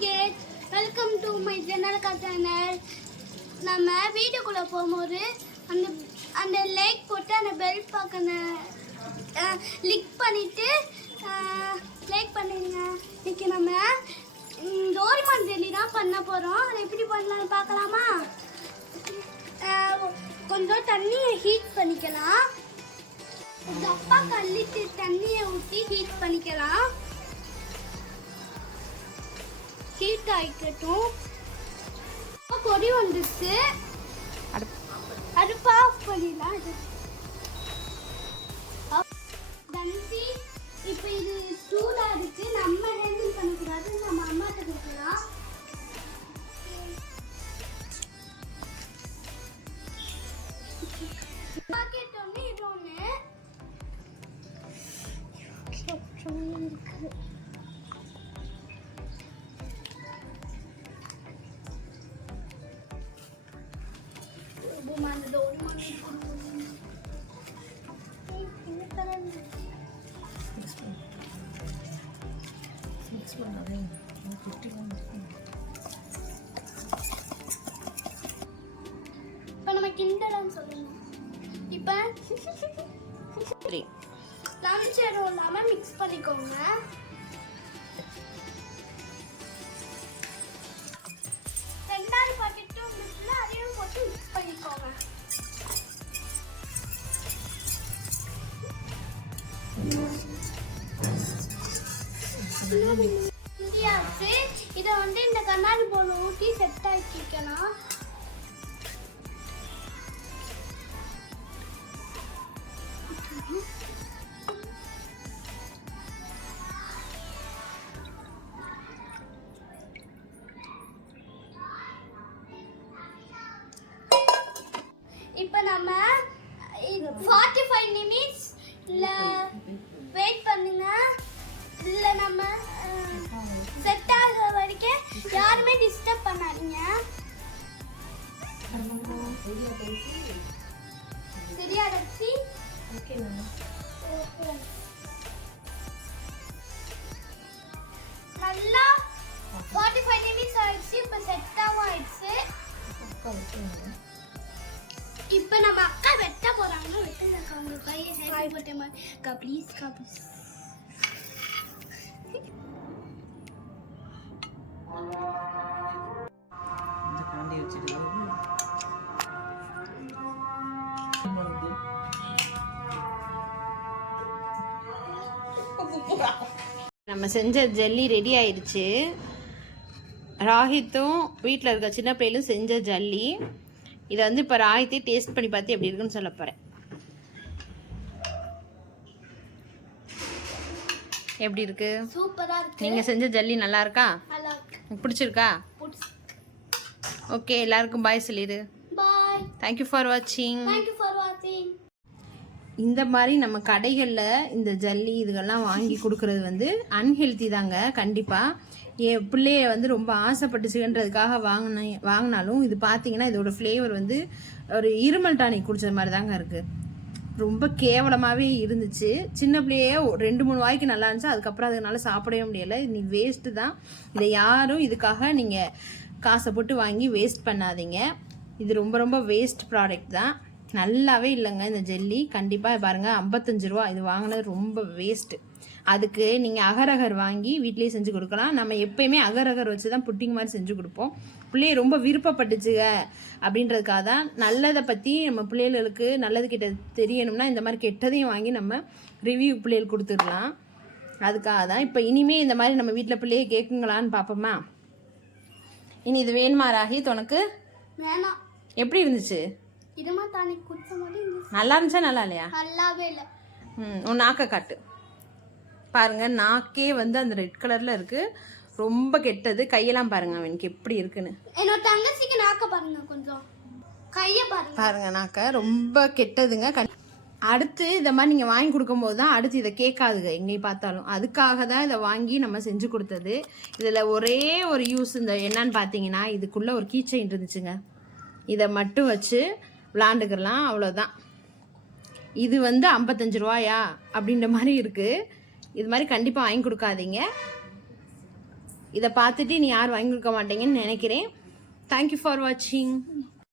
guys, welcome to my channel. நம்ம வீடியோக்குள்ள போகும்போது அந்த லைக் போட்டு அந்த பெல் பக்கன கிளிக் பண்ணிட்டு லைக் பண்ணுங்க. இன்னைக்கு நம்ம டோரிமான் ஜெல்லி தான் பண்ண போறோம். அதை எப்படி பண்ணலாம்னு பார்க்கலாமா? கொஞ்சம் தண்ணியை ஹீட் பண்ணிக்கலாம். டப்பா கல்லிட்டு தண்ணியை ஊற்றி ஹீட் பண்ணிக்கலாம். ஹீட் ஆகிக்கட்டும். பொடி வந்துச்சு. அடுப்பு ஆஃப் பண்ணிடலாம். இப்போ இது சூடாக இருக்கு. நம்ம ஹேண்டில் பண்ணக்கூடாது. நம்ம அம்மாட்ட கொடுக்கலாம். பாக்கெட் ஒன்று இது ஒன்று இருக்கு. இப்போ நம்ம கிண்டலாம் சொல்லணும். இப்போ லஞ்சரும் இல்லாமல் மிக்ஸ் பண்ணிக்கோங்க. ரெண்டாவது பாக்கெட்டும் இருக்குல்ல, அதையும் போட்டு மிக்ஸ் பண்ணிக்கோங்க. இந்தியாவுக்கு இதை இந்த கண்ணாடி போல ஊற்றி செட் ஆக்கிக்கலாம். இப்போ நம்ம 45 நிமிஷம் இல்ல வெயிட் பண்ணுங்க. இல்ல நம்ம செட் ஆகுற வரைக்கும் யாருமே டிஸ்டர்ப் பண்ணாதீங்க. சரியா ரக்ஷி? Okay ma'am. நல்லா 45 நிமிஷம் ஆயிடுச்சு. இப்போ செட் ஆயிடுச்சு. இப்போ நம்ம அக்கா வெட்ட போறாங்க. வெட்டுங்க அவங்க கையை ஹேப்பி பர்த்டே அக்கா ப்ளீஸ் அக்கா ப்ளீஸ். இந்த காண்டி வச்சிட்டு நம்ம செஞ்ச ஜல்லி ரெடி ஆயிடுச்சு. ராஹித்தும் வீட்டில் இருக்க சின்ன பிள்ளைகளும் செஞ்ச ஜல்லி. இதை இப்போ ராஹித்தை டேஸ்ட் பண்ணி பார்த்து எப்படி இருக்குன்னு சொல்ல போகிறேன். எப்படி இருக்கு? சூப்பரா இருக்கு. நீங்க செஞ்ச ஜல்லி நல்லா இருக்கா? நல்லா இருக்கு. பிடிச்சிருக்கா? ஓகே, எல்லாருக்கும் பாய் சொல்லிடு. பாய். தேங்க் யூ ஃபார் வாட்சிங். தேங்க் யூ ஃபார் வாட்சிங். இந்த மாதிரி நம்ம கடைகளில் இந்த ஜல்லி இதுகெல்லாம் வாங்கி கொடுக்கறது அன்ஹெல்த்தி தாங்க. கண்டிப்பாக என் பிள்ளைய ரொம்ப ஆசைப்பட்டுச்சுன்றதுக்காக வாங்கினாலும் இது பார்த்தீங்கன்னா இதோட ஃப்ளேவர் ஒரு இருமல் டானிக் குடிச்ச மாதிரி தாங்க இருக்குது. ரொம்ப கேவலமாகவே இருந்துச்சு. சின்ன பிள்ளையே 2-3 வாய்க்கு நல்லா இருந்துச்சு. அதுக்கப்புறம் அதனால சாப்பிடவே முடியலை. நீ வேஸ்ட்டு தான். இதை யாரும் இதுக்காக நீங்கள் காசை போட்டு வாங்கி வேஸ்ட் பண்ணாதீங்க. இது ரொம்ப ரொம்ப வேஸ்ட் ப்ராடக்ட் தான். நல்லாவே இல்லைங்க இந்த ஜெல்லி. கண்டிப்பாக பாருங்கள், 55 ரூபா. இது வாங்கினது ரொம்ப வேஸ்ட்டு. அதுக்கு நீங்கள் அகரகர் வாங்கி வீட்லேயே செஞ்சு கொடுக்கலாம். நம்ம எப்பயுமே அகரகர் வச்சு தான் புட்டிங் மாதிரி செஞ்சு கொடுப்போம். பிள்ளைய ரொம்ப விருப்பப்பட்டுச்சுங்க அப்படின்றதுக்காக தான். நல்லதை பற்றி நம்ம பிள்ளைகளுக்கு நல்லது கிட்ட தெரியணும்னா இந்த மாதிரி கெட்டதையும் வாங்கி நம்ம ரிவ்யூ பிள்ளைகளுக்கு கொடுத்துடலாம். அதுக்காக தான். இப்போ இனிமேல் இந்த மாதிரி நம்ம வீட்டில் பிள்ளைய கேட்குங்களான்னு பார்ப்போமா? இனி இது வேணுமா ராஹித் உனக்கு? வேணாம். எப்படி இருந்துச்சு? இதுமா தானே குடிச்ச மாதிரி நல்லா இருந்துச்சா நல்லா இல்லையா? நல்லாவே இல்லை. உன் நாக்கை காட்டு. பாருங்க, நாக்கே அந்த ரெட் கலர்ல இருக்கு. ரொம்ப கெட்டது. கையெல்லாம் பாருங்க அவனுக்கு எப்படி இருக்குன்னு. என்னோட தங்கச்சிக்கு நாக்க பாருங்க, கொஞ்சம் கையை பாருங்க. பாருங்க, நாக்க ரொம்ப கெட்டதுங்க. அடுத்து இந்த மாதிரி நீங்கள் வாங்கி கொடுக்கும்போது தான் அடுத்து இதை கேட்காதுங்க எங்கேயும் பார்த்தாலும். அதுக்காக தான் இதை வாங்கி நம்ம செஞ்சு கொடுத்தது. இதில் ஒரே ஒரு யூஸ் என்னன்னு பார்த்தீங்கன்னா, இதுக்குள்ளே ஒரு கீ செயின் இருந்துச்சுங்க. இதை மட்டும் வச்சு விளாண்டுக்கலாம், அவ்வளோதான். இது 55 ரூபாயா அப்படின்ற மாதிரி இருக்குது. இது மாதிரி கண்டிப்பாக வாங்கி கொடுக்காதீங்க. இதை பார்த்துட்டு நீ யாரும் வாங்கி கொடுக்க மாட்டீங்கன்னு நினைக்கிறேன். தேங்க்யூ ஃபார் வாட்சிங்.